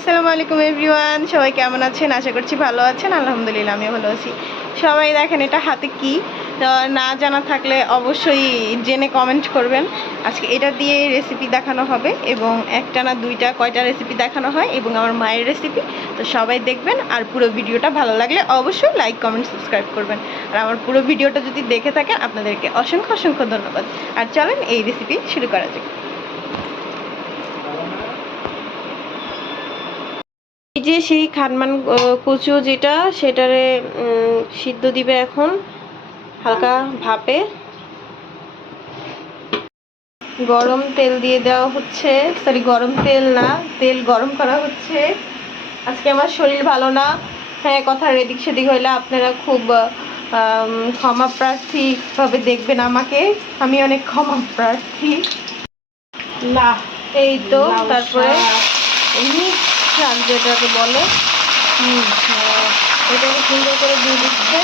আসসালামু আলাইকুম এভরিওয়ান, সবাই কেমন আছেন? আশা করছি ভালো আছেন। আলহামদুলিল্লাহ, আমিও ভালো আছি। সবাই দেখেন এটা হাতে কি? তো না জানা থাকলে অবশ্যই জেনে কমেন্ট করবেন। আজকে এটা দিয়ে রেসিপি দেখানো হবে এবং একটা না দুইটা, কয়টা রেসিপি দেখানো হয় এবং আমার মায়ের রেসিপি তো সবাই দেখবেন আর পুরো ভিডিওটা ভালো লাগলে অবশ্যই লাইক কমেন্ট সাবস্ক্রাইব করবেন। আর আমার পুরো ভিডিওটা যদি দেখে থাকেন, আপনাদেরকে অসংখ্য অসংখ্য ধন্যবাদ। আর চলেন এই রেসিপি শুরু করা যাক। যে সেই খানমান কচু যেটা সেটারে সিদ্ধ দিবে এখন হালকা ভাপে। গরম তেল দিয়ে দেওয়া হচ্ছে। সরি গরম তেল না তেল গরম করা হচ্ছে। আজকে আমার শরীর ভালো না। হ্যাঁ কথার এদিক সেদিক হইলে আপনারা খুব ক্ষমা প্রার্থী ভাবে দেখবেন আমাকে। আমি অনেক ক্ষমা প্রার্থী। না এই তো তারপরে? এমনি শাক যেটাকে বলে এটাকে সুন্দর করে দিয়ে দিচ্ছে।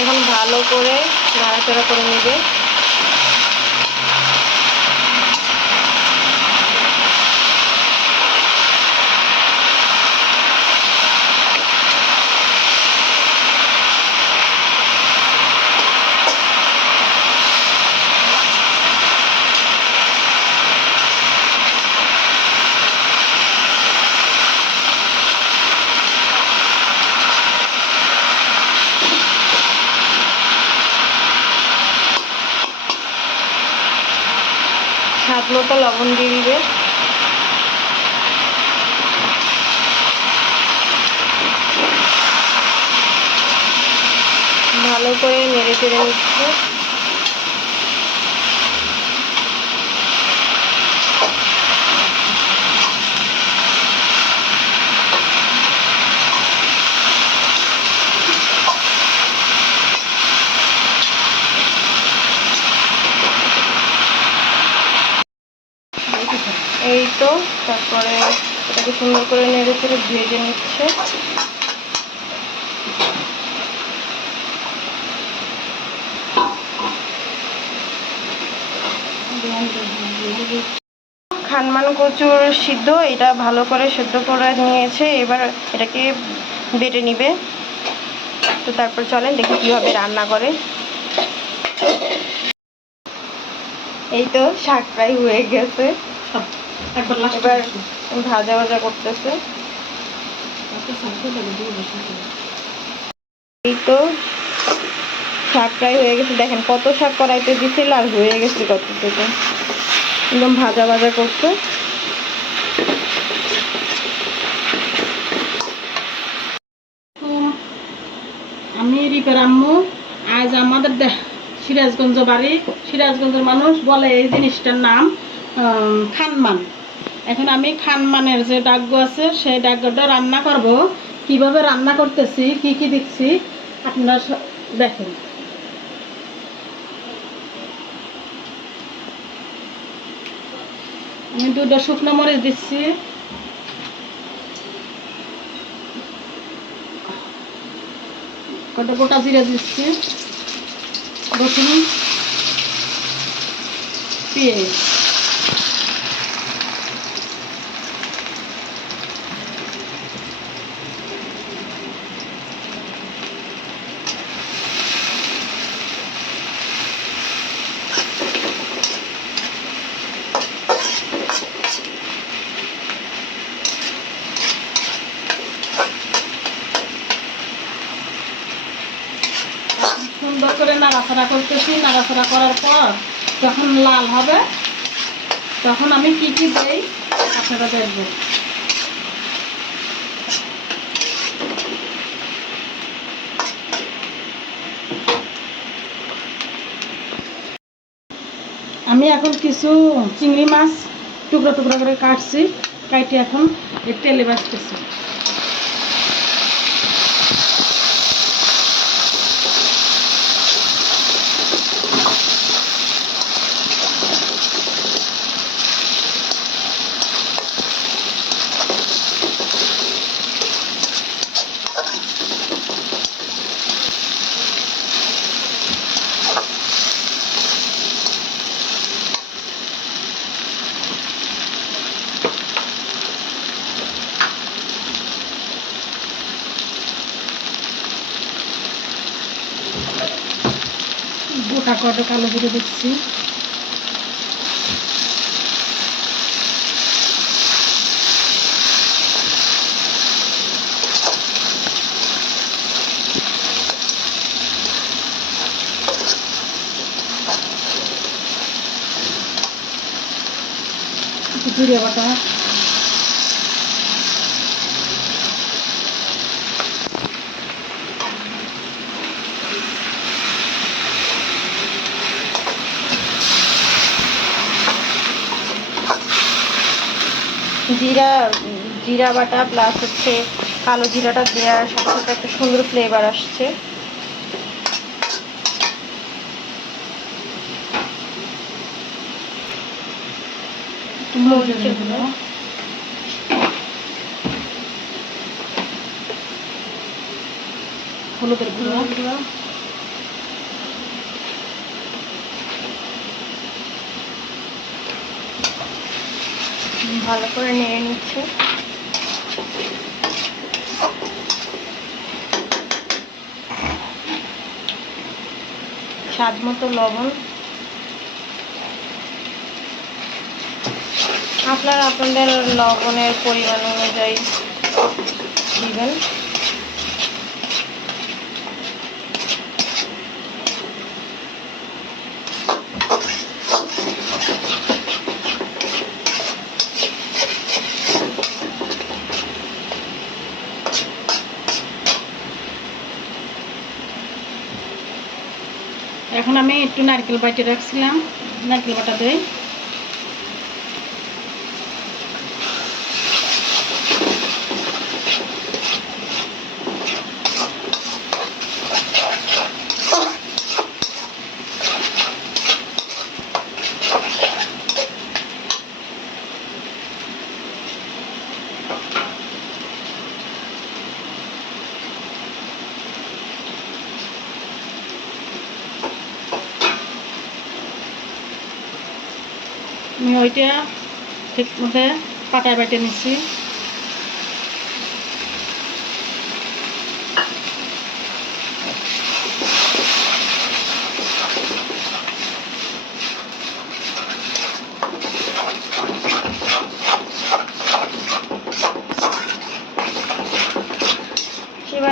এখন ভালো করে নাড়াচাড়া করে নেবে। স্বাদ লবণ দিয়ে দিবে। ভালো করে নেড়ে চেড়ে নিচ্ছে। এই তারপরে এটাকে সুন্দর করে নেড়ে চেড়ে ভেজে নিচ্ছে। খানমান কচুর সিদ্ধ, এটা ভালো করে সেদ্ধ করে নিয়েছে, এবার এটাকে বেটে নিবে। তো তারপর চলেন দেখি কীভাবে রান্না করে। এই তো, শাক প্রায় হয়ে গেছে। এবার ভাজা ভাজা করতেছে। এই তো শাক হয়ে গেছে। দেখেন কত শাক কড়াইতে দিছিল আর হয়ে গেছে কত থেকে একদম ভাজা ভাজা আমি রিপের আম্মু আজ আমাদের সিরাজগঞ্জ বাড়ি। সিরাজগঞ্জের মানুষ বলে এই জিনিসটার নাম খানমান। এখন আমি খানমানের যে ডাগ্য আছে, সেই ডাগ্যটা রান্না করব। কীভাবে রান্না করতেছি, কি কি দিচ্ছি আপনারা দেখেন। আমি দুটো শুকনো মরিচ দিচ্ছি। কটা গোটা জিরা দিচ্ছি। রসুন, পেঁয়াজ। সুন্দর করে নাড়াচাড়া করতেছি, নাড়াচাড়া করার পর যখন লাল হবে, তখন আমি কি কি দেই আপনারা দেখবেন। আমি এখন কিছু চিংড়ি মাছ টুকরো টুকরো করে কাটছি কাটি এখন তেলে বাঁচতেছি একটা কালো জিরে দিচ্ছি। জিরে বাটা। জিরা জিরা বাটা প্লাস হচ্ছে কালো জিরাটা দেওয়ার সাথে সাথে একটা সুন্দর ফ্লেভার আসছে। হলুদের গুঁড়ো। ভালো করে নেড়ে নিচ্ছি। স্বাদ মতো লবণ। আপনারা আপনাদের লবণের পরিমাণ অনুযায়ী দিবেন। এখন আমি একটু নারকেল বাটি রাখছিলাম নারকেল বাটা দেই আমি ওইটা ঠিক মতো পাটায় বাইটে নিচ্ছি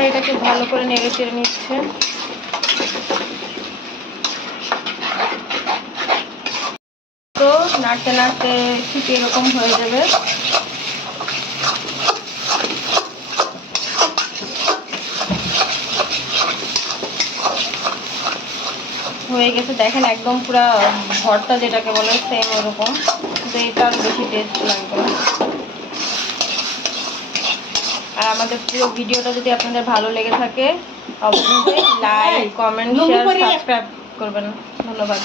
এটাকে ভালো করে নেড়ে চেড়ে নিচ্ছে তো নাড়তে নাড়তে ঠিক এরকম হয়ে যাবে। হয়ে গেছে দেখেন একদম পুরা ভর্তা যেটাকে বলে সেম ওরকম। কিন্তু এটা আরও বেশি টেস্ট লাগবে। আর আমাদের পুরো ভিডিওটা যদি আপনাদের ভালো লেগে থাকে অবশ্যই লাইক কমেন্ট শেয়ার সাবস্ক্রাইব করবেন। ধন্যবাদ।